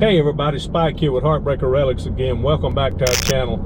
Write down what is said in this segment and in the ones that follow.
Hey everybody, Spike here with Heartbreaker Relics again. Welcome back to our channel.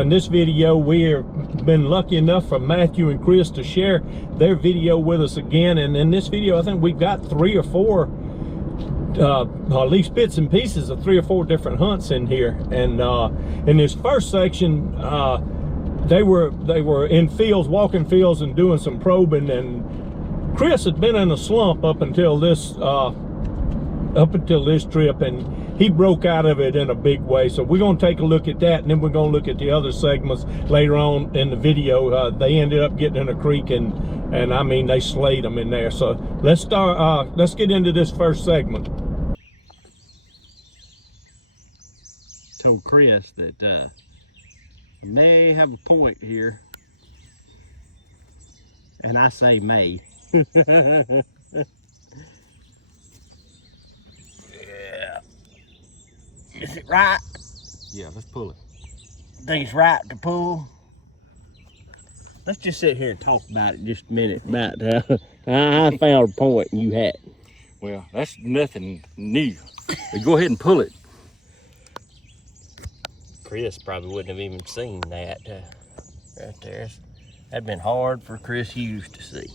In this video, we have been lucky enough for Matthew and Chris to share their video with us again. And in this video, I think we've got 3 or 4, at least bits and pieces of 3 or 4 different hunts in here. And in this first section, they were in fields, walking fields and doing some probing. And Chris had been in a slump up until this trip, and he broke out of it in a big way. So we're going to take a look at that, and then we're going to look at the other segments later on in the video. They ended up getting in a creek, and I mean, they slayed them in there. So let's start. Let's get into this first segment. Told Chris that I may have a point here, and I say may. Is it right? Yeah, let's pull it. Think it's right to pull? Let's just sit here and talk about it just a minute. About I found a point and you hadn't. Well, that's nothing new. But go ahead and pull it. Chris probably wouldn't have even seen that right there. That'd been hard for Chris Hughes to see.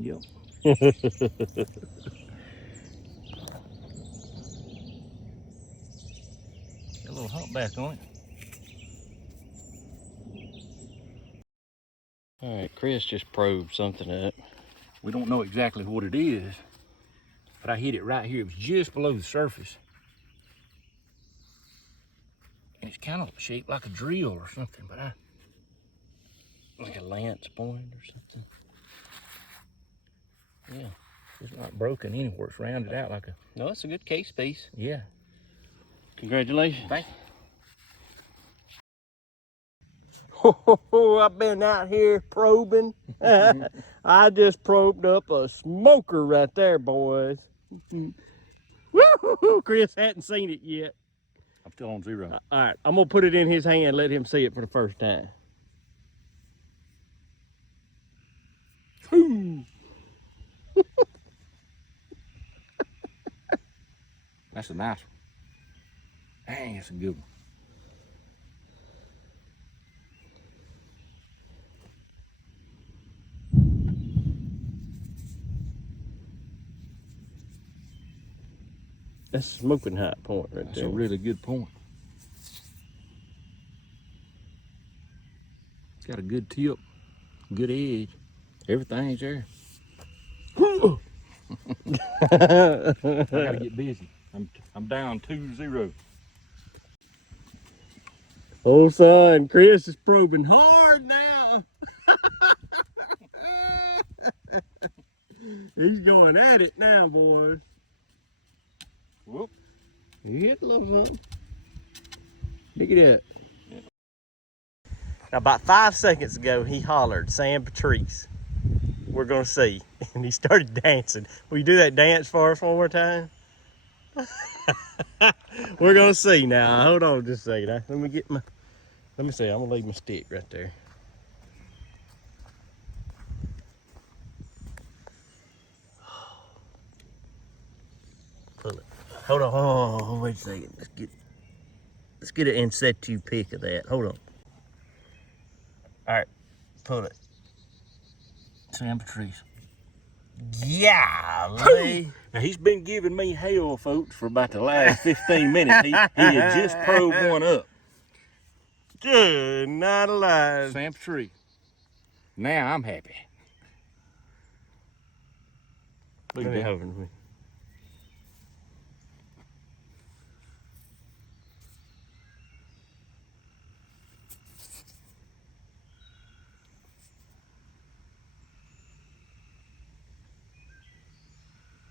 Yep. Got a little humpback on it. All right, Chris just probed something up. We don't know exactly what it is, but I hit it right here. It was just below the surface. And it's kind of shaped like a drill or something, but Like a lance point or something. Yeah, it's not broken anywhere. It's rounded out like a... No, it's a good case piece. Yeah. Congratulations. thank Oh, I've been out here probing. I just probed up a smoker right there, boys. Woo-hoo-hoo, Chris hadn't seen it yet. I'm still on 0. All right, I'm gonna put it in his hand, let him see it for the first time. That's a nice one. Dang, that's a good one. That's a smoking hot point right That's there. a really good point. It's got a good tip, good edge. Everything's there. I gotta get busy. I'm down 2-0. Oh, son, Chris is probing hard now. He's going at it now, boys. Whoop. You hit a little something. Dig it up. Yeah. Now, about 5 seconds ago, he hollered, San Patrice. We're going to see. And he started dancing. Will you do that dance for us one more time? We're going to see now. Hold on just a second. Let me get my... Let me see. I'm going to leave my stick right there. Pull it. Hold on, wait a second. Let's get an in situ pic of that. Hold on. All right, pull it. San Patrice. Golly. Now he's been giving me hell, folks, for about the last 15 minutes. He had just probed one up. Good night alive. San Patrice. Now I'm happy. Look at that.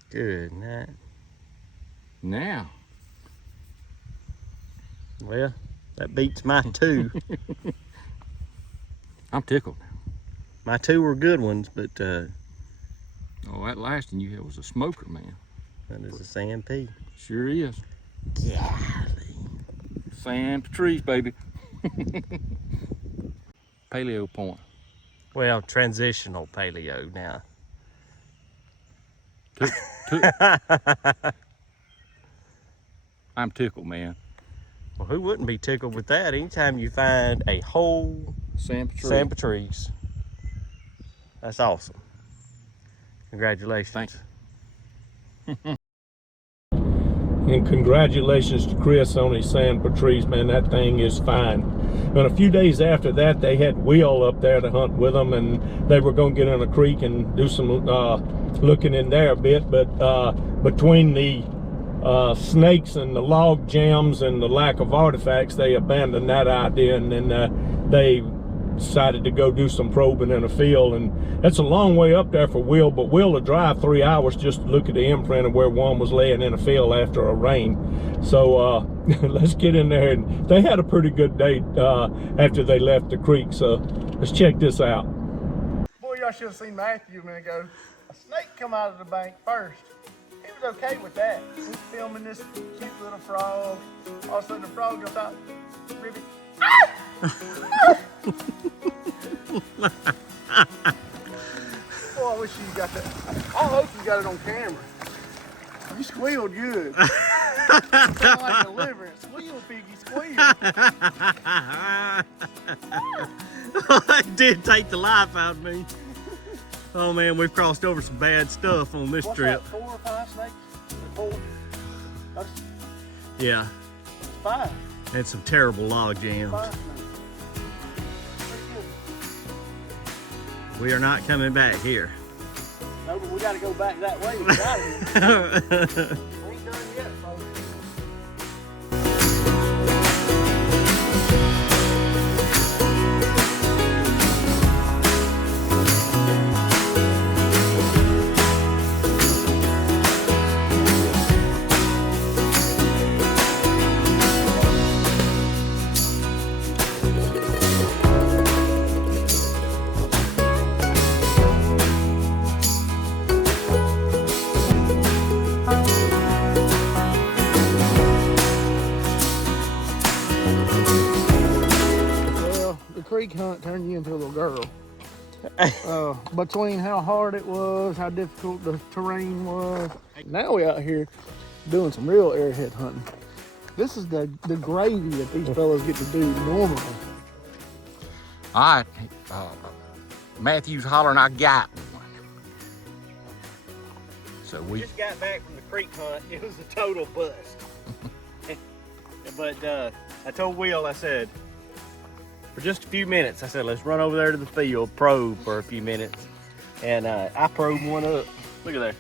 Good night. Now. Well, that beats my 2. I'm tickled. My 2 were good ones, but oh, that last one you had was a smoker, man. that is a San P. Sure is. Golly. San Patrice, baby. paleo point. Well, transitional paleo now. I'm tickled, man. Well, who wouldn't be tickled with that? Anytime you find a whole San Patrice, that's awesome. Congratulations. Thanks. And congratulations to Chris on his San Patrice, man. That thing is fine. And a few days after that, they had Will up there to hunt with them, and they were going to get in a creek and do some looking in there a bit. But between the snakes and the log jams and the lack of artifacts, they abandoned that idea, and then they decided to go do some probing in a field. And that's a long way up there for Will, but Will will drive 3 hours just to look at the imprint of where one was laying in a field after a rain. So let's get in there. And they had a pretty good day after they left the creek, so let's check this out. Boy, y'all should have seen Matthew a minute ago. A snake come out of the bank first. He was okay with that. He was filming this cute little frog. All of a sudden the frog jumps out. Ribbit. Ah! Oh, I wish you got that. I hope you got it on camera. You squealed good. Sound like Deliverance. Squeal, piggy, squeal. It did take the life out of me. Oh man, we've crossed over some bad stuff on this trip. That, 4 or 5 snakes? 4? That's Yeah, 5. and some terrible log jams. 5 snakes. We are not coming back here. No, but we got to go back that way. We got it. We ain't done yet, folks. Creek hunt turned you into a little girl. Between how hard it was, how difficult the terrain was. Now we out here doing some real arrowhead hunting. This is the gravy that these fellas get to do normally. All right, Matthew's hollering, I got one. So we just got back from the creek hunt. It was a total bust. But I told Will, I said, for just a few minutes, I said, let's run over there to the field, probe for a few minutes. And I probed one up. Look at that.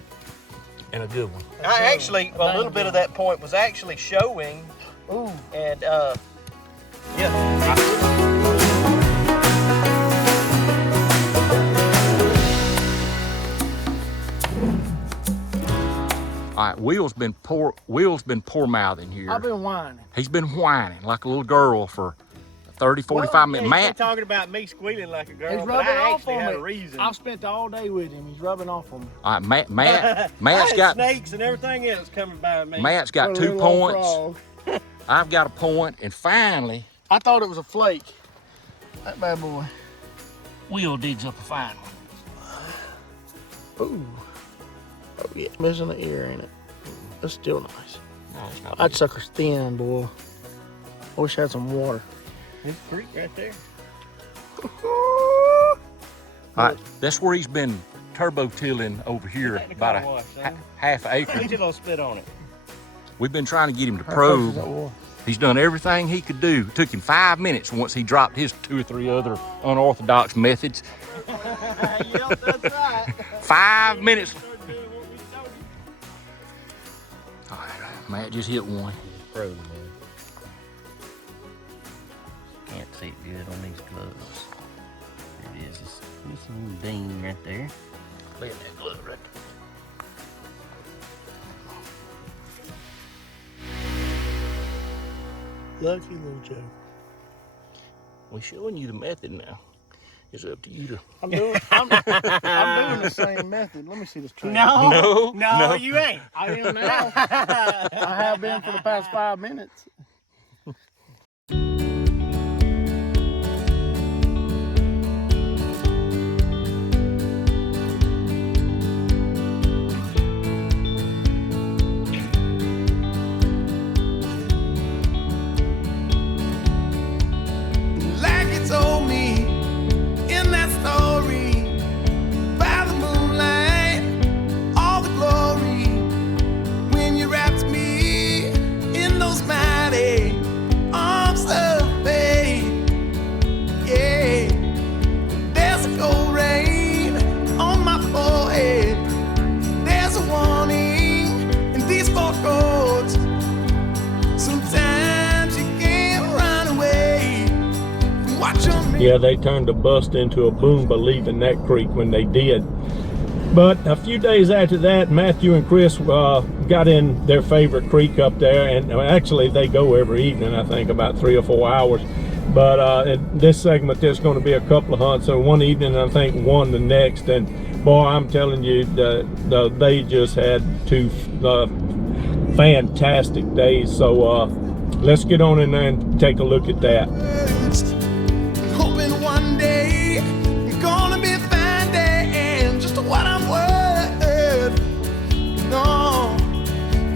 and a good one. I actually, a little bit of that point was actually showing. Ooh. And yeah. All right, Will's been poor mouthing here. I've been whining. He's been whining like a little girl for 30, 45 minutes. He's Matt, been talking about me squealing like a girl, He's but rubbing I off actually on had me. a reason. I've spent all day with him. He's rubbing off on me. all right, Matt's I had got snakes and everything else coming by me. Matt's got What a 2 little old points. frog. I've got a point, and finally, I thought it was a flake. That bad boy. Will digs up a fine one. Ooh. Oh yeah, missing the ear in it. That's still nice. No, it's not That big. sucker's thin, boy. I wish I had some water. This creek right there. All right, that's where he's been turbo tilling over here Ain't the about car wash, a son. half acre. He's gonna spit on it. We've been trying to get him to How close is probe. that water? He's done everything he could do. It took him 5 minutes once he dropped his 2 or 3 other unorthodox methods. Yep, that's right. 5 minutes. All right, Matt just hit one. Probe, man. Can't see it good on these gloves. There it is. It's a little ding right there. Look at that glove right there. Lucky little Joe. We're showing you the method now. It's up to you to. I'm doing the same method. Let me see this tree. No, you ain't. I am now. I have been for the past 5 minutes. Yeah, they turned the bust into a boom believing that creek when they did. But a few days after that, Matthew and Chris got in their favorite creek up there, and actually they go every evening, I think, about 3 or 4 hours. But in this segment, there's going to be a couple of hunts, so one evening, I think one the next, and boy, I'm telling you, they just had 2 fantastic days. So let's get on in there and take a look at that. Hoping one day it's gonna be a fine day and just what I'm worth. No,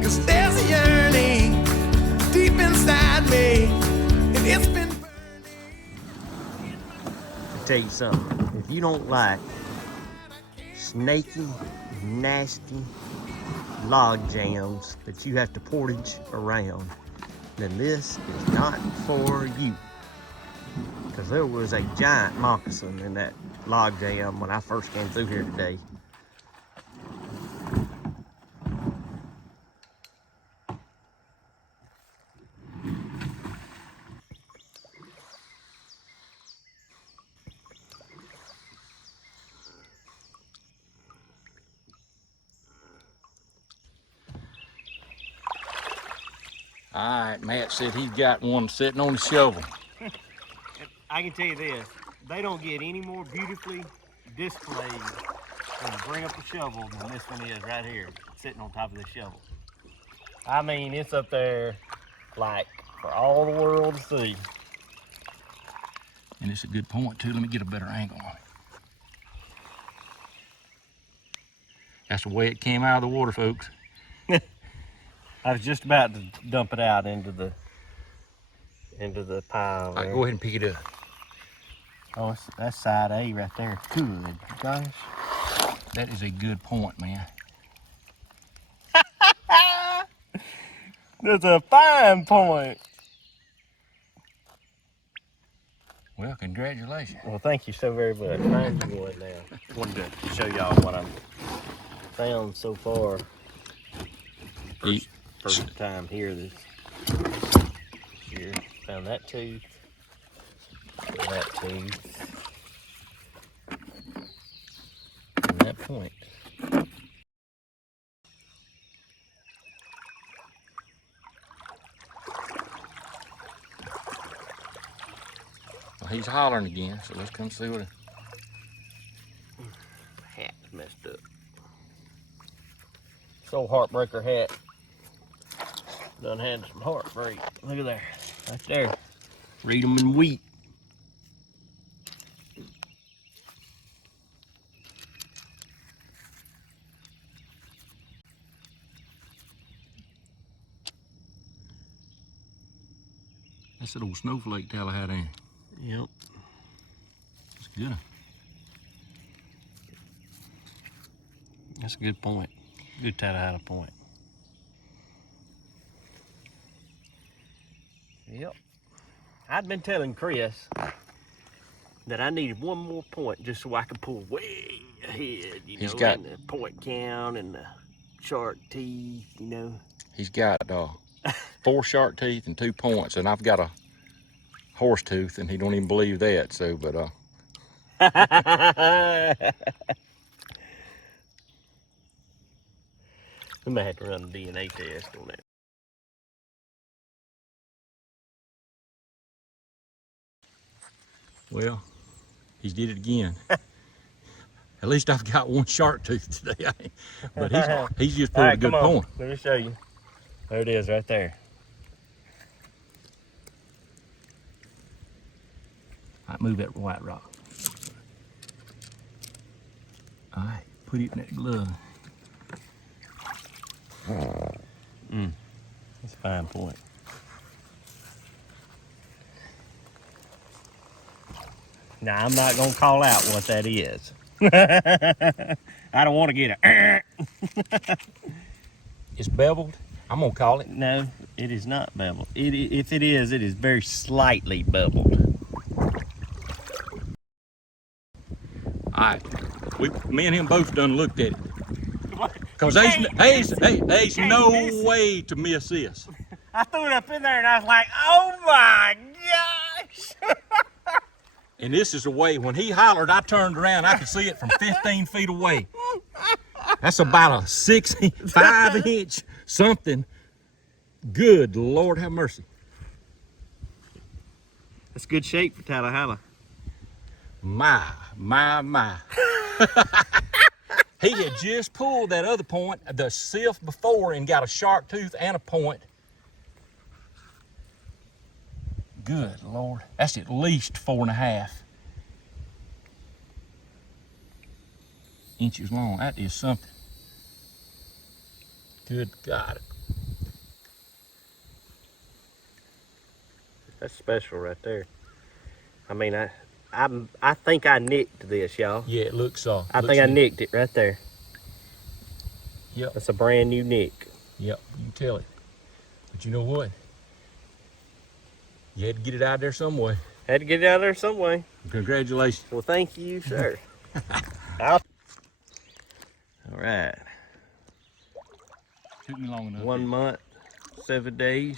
'cause there's a yearning deep inside me, and it's been burning. I'll tell you something. If you don't like snaky, nasty log jams that you have to portage around, then this is not for you. Because there was a giant moccasin in that log jam when I first came through here today. All right, Matt said he's got one sitting on the shovel. I can tell you this, they don't get any more beautifully displayed when you bring up the shovel than this one is right here, sitting on top of the shovel. I mean, it's up there like for all the world to see. And it's a good point too. Let me get a better angle on it. That's the way it came out of the water, folks. I was just about to dump it out into the pile. All right, there. go ahead and pick it up. Oh, that's side A right there. Good gosh. That is a good point, man. That's a fine point. Well, congratulations. Well, thank you so very much. Fine point now. Wanted to show y'all what I've found so far. First time here this year. Found that tooth. That tooth. And that point. Well, he's hollering again, so let's come see what. Hat's messed up. This old Heartbreaker hat done had some heartbreak. Look at there, right there. Read them in wheat. That's that old snowflake tail I had in. Yep. It's good. That's a good point. Good Tattahata point. Yep. I'd been telling Chris that I needed one more point just so I could pull way ahead, you know, and the point count and the shark teeth, you know. He's got 4 shark teeth and 2 points, and I've got a horse tooth, and he don't even believe that. So, but we might have to run a DNA test on that. well, he did it again. At least I've got 1 shark tooth today. But he's just pulled a good point. Let me show you. There it is right there. I move that white rock. All right, put it in that glove. That's a fine point. Now, I'm not going to call out what that is. I don't want to get a... It's beveled. I'm going to call it. No, it is not beveled. If it is very slightly beveled. All right, me and him both done looked at it. Because there's no way to miss this. I threw it up in there and I was like, oh my gosh! And this is the way, when he hollered, I turned around, I could see it from 15 feet away. That's about a 5-inch something. Good Lord have mercy. That's good shape for Tallahassee. My. He had just pulled that other point, the sift before, and got a shark tooth and a point. Good Lord. That's at least 4.5 inches long. That is something. Good God. That's special right there. I mean, I think I nicked this, y'all. Yeah, it looks so. I think I nicked it right there. Yep. That's a brand new nick. Yep, you can tell it. But you know what? You had to get it out there some way. Had to get it out of there some way. Congratulations. Well, thank you, sir. All right. Took me long enough. 1 month, 7 days,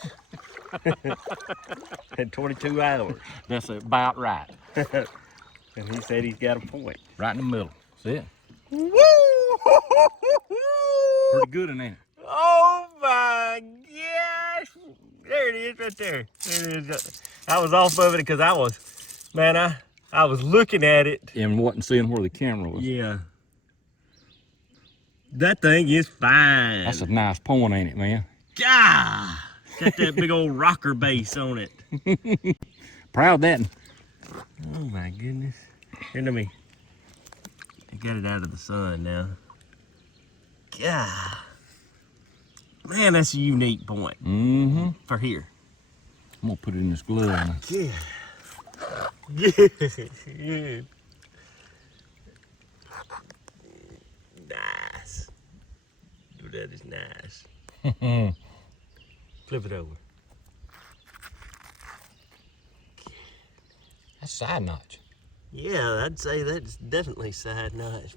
and 22 hours. That's about right. And he said he's got a point. Right in the middle. See it? Woo! Pretty good in there. Oh my gosh! There it is, right there. There it is. I was off of it because I was looking at it. And wasn't seeing where the camera was. Yeah. That thing is fine. That's a nice point, ain't it, man? God! Got that big old rocker base on it. Proud of that. Oh my goodness. Here, let me. I got it out of the sun now. God. Man, that's a unique point. Mm-hmm. For here. I'm gonna put it in this glove. Yeah. Yeah. Nice. Dude, that is nice. Flip it over. That's side notch. Yeah, I'd say that's definitely side notch.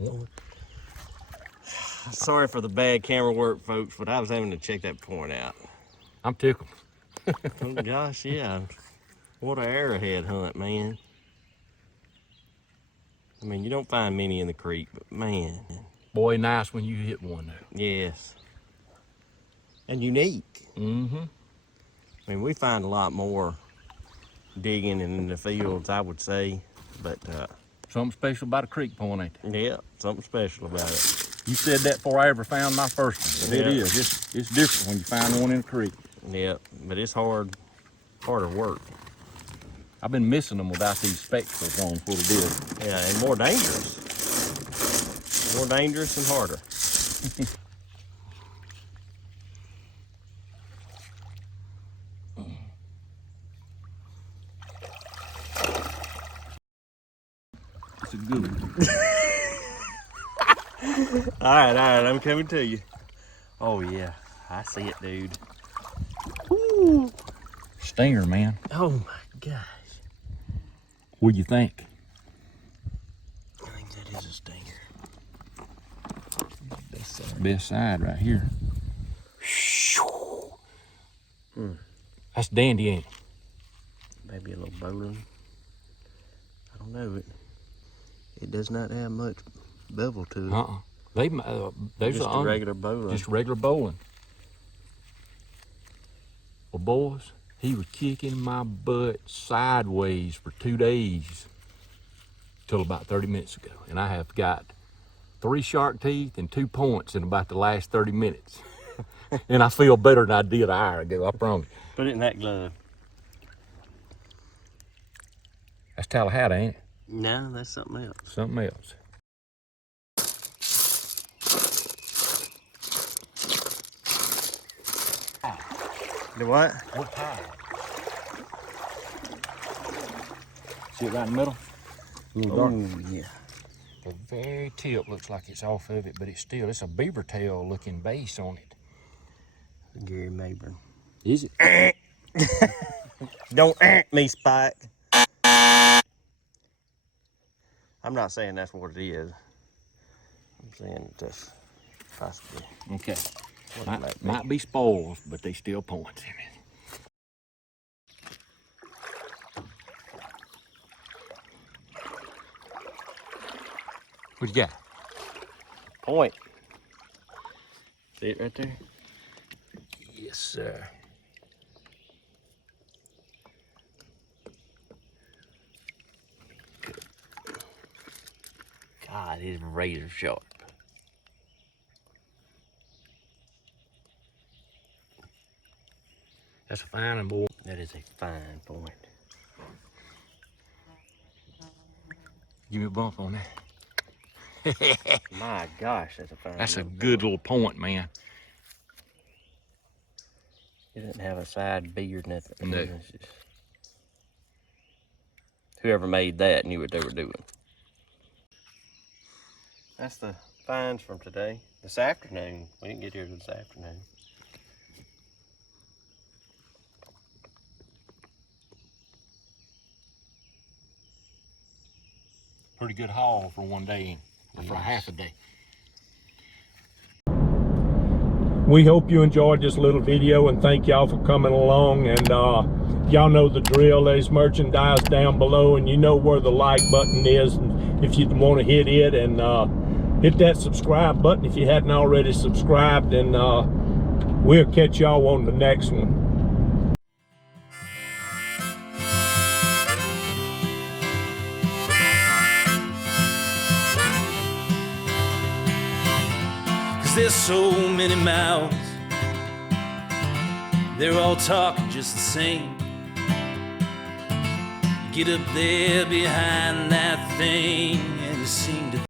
Sorry for the bad camera work, folks, but I was having to check that point out. I'm tickled. Oh gosh, yeah. What an arrowhead hunt, man. I mean, you don't find many in the creek, but man. Boy, nice when you hit one though. Yes. And unique. Mm-hmm. I mean, we find a lot more digging and in the fields, I would say, but Something special about a creek point, ain't there? yeah, something special about it. You said that before I ever found my first one, but it Yeah. is. It's different when you find one in a creek. Yeah, but it's harder work. I've been missing them without these spectacles on full of deal. Yeah, and more dangerous. More dangerous and harder. It's a good one. All right, I'm coming to you. Oh yeah, I see it, dude. Woo. Stinger, man. Oh my gosh. What do you think? I think that is a stinger. Best side right here. That's dandy, ain't it? Maybe a little bowline. I don't know. It does not have much bevel to it. There's Just a regular bowline. Just regular bowling. Well, boys, he was kicking my butt sideways for 2 days till about 30 minutes ago, and I have got 3 shark teeth and 2 points in about the last 30 minutes. And I feel better than I did an hour ago, I promise. Put it in that glove. That's Tallahassee, ain't it? No, that's something else. Something else. The what? What pie? See it right in the middle? A little dark. Oh, yeah. The very tip looks like it's off of it, but it's a beaver tail looking base on it. Gary Mayburn. Is it? Don't me, Spike. I'm not saying that's what it is. I'm saying that's possibly. Okay. What it might be. Might be spoils, but they still points in it. What you got? Point. See it right there? Yes, sir. God, it's razor sharp. That's a fine one, boy. That is a fine point. Give me a bump on that. My gosh, that's a fine. That's a good little point, man. It doesn't have a side B or nothing. No. It's just... Whoever made that knew what they were doing. That's the finds from today. This afternoon. We didn't get here this afternoon. Pretty good haul for one day, or for a half a day. We hope you enjoyed this little video, and thank y'all for coming along. And y'all know the drill. There's merchandise down below, and you know where the like button is, and if you want to hit it, and hit that subscribe button if you hadn't already subscribed, and we'll catch y'all on the next one. There's so many mouths, they're all talking just the same. Get up there behind that thing and you seem to